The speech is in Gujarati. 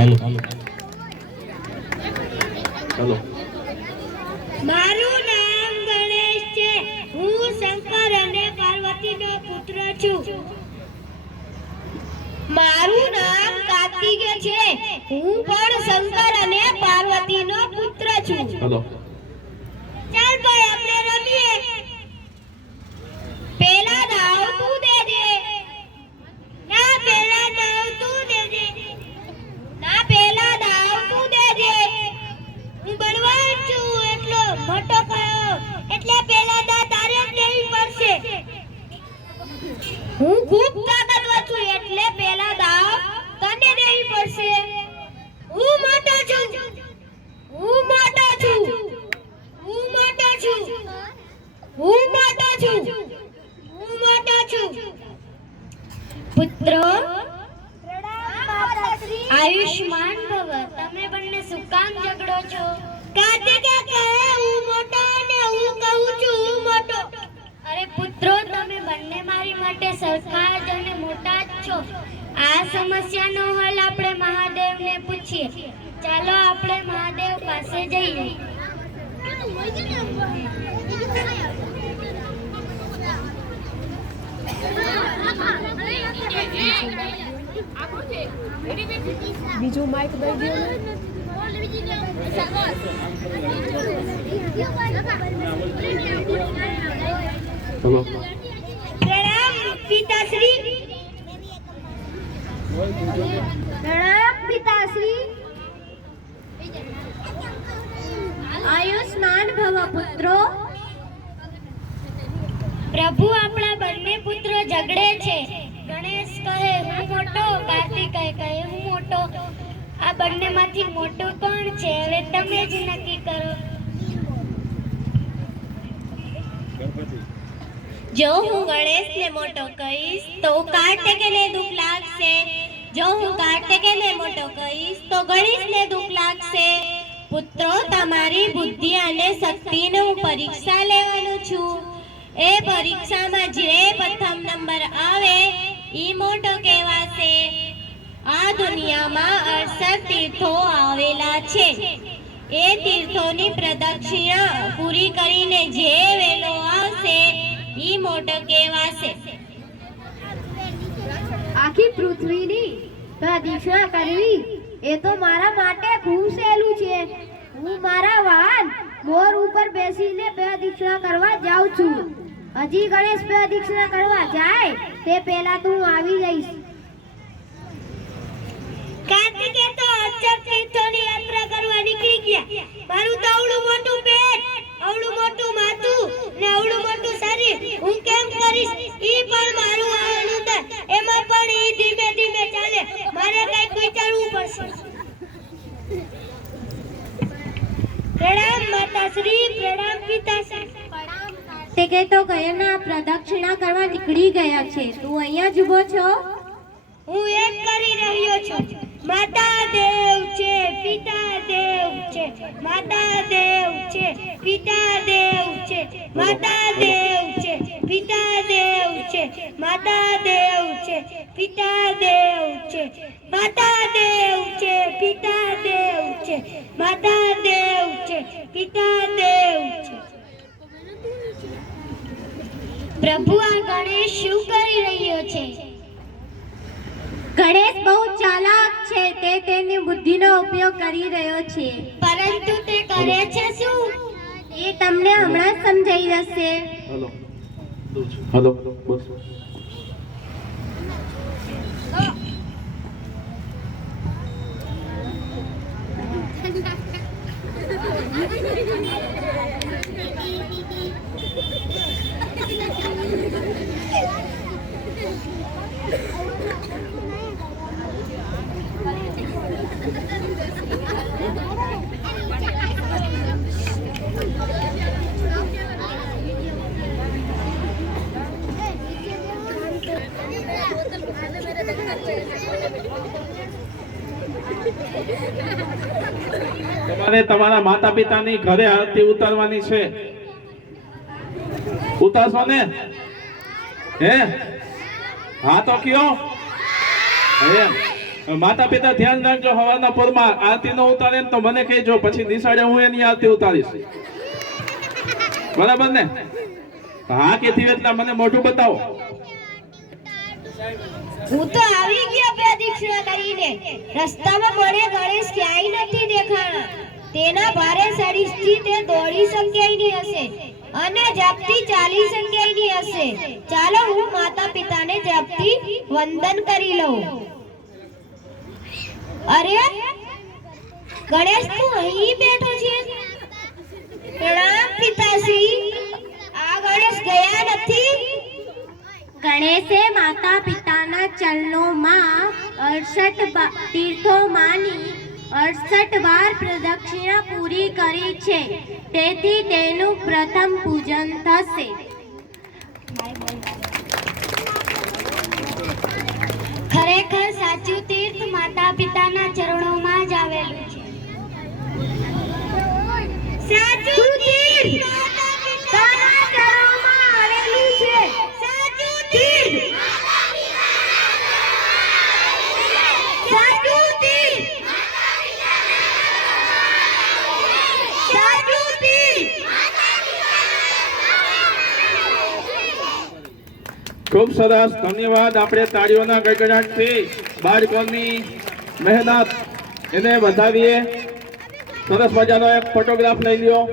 હાલો. હાલો. મારું નામ ગણેશ છે. હું શંકર અને પાર્વતીનો પુત્ર છું. મારું નામ કાર્તિકે છે. હું પણ શંકર અને પાર્વતીનો પુત્ર છું. હાલો ચાલ ભાઈ આપણે રમીએ પેલા દાવ તું દેજે ના પેલા દાવ તું દેજે ના પેલા દાવ તું દેજે હું બળવાન છું એટલો મોટો કયો એટલે પેલા દાંત જ દેવી પડશે. હું ખૂબ તાકાતવર છું એટલે પેલા દાંત તને દેવી પડશે. હું મોટો છું. હું મોટો છું. હું મોટો છું. હું મોટો છું. હું મોટો છું. પુત્ર આયુષ્માન ભવ. તમે બંને શું ઝઘડો છો? કાર્તિકે કહે પુત્રો તમે બંને મારી માટે સરખા જ અને મોટા જ છો. આ સમસ્યાનો હલ આપણે મહાદેવને પૂછીએ. ચાલો આપણે મહાદેવ પાસે જઈએ. બીજું માઇક દઈ દો ને હાલો પ્રણામ પિતાશ્રી પ્રણામ પિતાશ્રી આયુષ્માન ભવ પુત્રો. પ્રભુ આપણા બંને પુત્રો ઝઘડે છે. ગણેશ કહે હું મોટો. કાર્તિક કહે હું મોટો. આ બંનેમાંથી મોટો કોણ છે? હવે તમે જ નક્કી કરો. જો હું ગણેશને મોટો કહીશ તો કાર્તિકેયને દુઃખ લાગશે. જો હું કાર્તિકેયને મોટો કહીશ તો ગણેશને દુઃખ લાગશે. પુત્રો, તમારી બુદ્ધિ અને શક્તિનું પરીક્ષા લેવાનું છું. એ પરીક્ષામાં જે પ્રથમ નંબર આવે એ મોટો કહેવાશે. આ દુનિયામાં અડસઠ તીર્થો આવેલા છે. એ તીર્થોની પ્રદક્ષિણા પૂરી કરીને જે વેલો આવશે, ઈ મોટો કહેવાશે. આખી પૃથ્વીની પ્રદક્ષિણા કરવી. એ તો મારા માટે ખૂબ સહેલું છે. હું મારા વાહન મોર ઉપર બેસીને પ્રદક્ષિણા કરવા જાઉં છું. હજી ગણેશ પ્રદક્ષિણા કરવા જાય, તે પહેલા તો હું આવી જઈશ. કાર્તિકે તો અચ્છા તીર્થોની યાત્રા કરવા નીકળી ગયા. મારું તો અવળું મોટું પેટ અવળું મોટું માથું ને અવળું મોટું શરીર હું કેમ કરીશ ઈ પણ મારું આવાનું થાય એમાં પણ ઈ ધીમે ધીમે ચાલે મારે કંઈક વિચારવું પડશે પ્રણામ પિતાશ્રી તે કે તો ગયના પ્રદક્ષિણા કરવા નીકળી ગયા છે. તું અહીંયા જ ઊભો છો? હું એમ કરી રહ્યો છું. માતા દેવ છે પિતા દેવ છે. માતા દેવ છે પિતા દેવ છે. માતા દેવ છે પિતા દેવ છે. માતા દેવ છે પિતા દેવ છે. માતા દેવ છે પિતા દેવ છે. માતા દેવ છે પિતા દેવ છે પ્રભુ આ ગણેશ શું કરી રહ્યો છે? ગણેશ બહુ ચાલાક છે તે તેની બુદ્ધિનો ઉપયોગ કરી રહ્યો છે. પરંતુ તે કરે છે શું? એ તમને હમણાં જ સમજાઈ જશે. હેલો. હાલો. બસ તમારે તમારા માતા પિતાની ઘરે આરતી ઉતારવાની છે. ઉતારશો ને? હે? હા તો કયો. એમ માતા પિતા ધ્યાન રાખજો હવારના પરમાં આરતી નો ઉતારે તો મને કહેજો, પછી નિશાળે હું એની આરતી ઉતારીશ. બરાબર ને? હા કેથી એટલા મને મોઢું બતાવો. હું તો આવી ગયો બે દીક્ષા કરીને. રસ્તામાં મને ગણેશ ક્યાંય નથી દેખાણા. તેના ભારે સડીશથી તે દોડી શક્યાય નહીં હશે અને ઝડપથી ચાલી શક્યાય નહીં હશે. ચાલો હું માતા પિતાને ઝડપથી વંદન કરી લઉં. અરે, ગણેશ તું અહીં બેઠો છે? પ્રણામ પિતાશ્રી. આ ગણેશ ગયા નથી? ગણેશે માતા પિતાના ચરણોમાં અડસઠ તીર્થોમાંની અડસઠ વાર પ્રદક્ષિણા પૂરી કરી છે. તેથી તેનું પ્રથમ પૂજન થશે. ખરેખર સાચું તીર્થ માતા પિતાના ચરણોમાં જ આવેલું છે. સાચું તીર્થ તારા ચરણોમાં આવેલું છે સાચું તીર્થ સાચું તીર્થ સાચું તીર્થ ખૂબ સરસ. ધન્યવાદ. આપણે તાળીઓના ગગડાટથી બાળકોની મહેનત એને વધાવીએ. સરસ મજાનો એક ફોટોગ્રાફ લઈ લ્યો.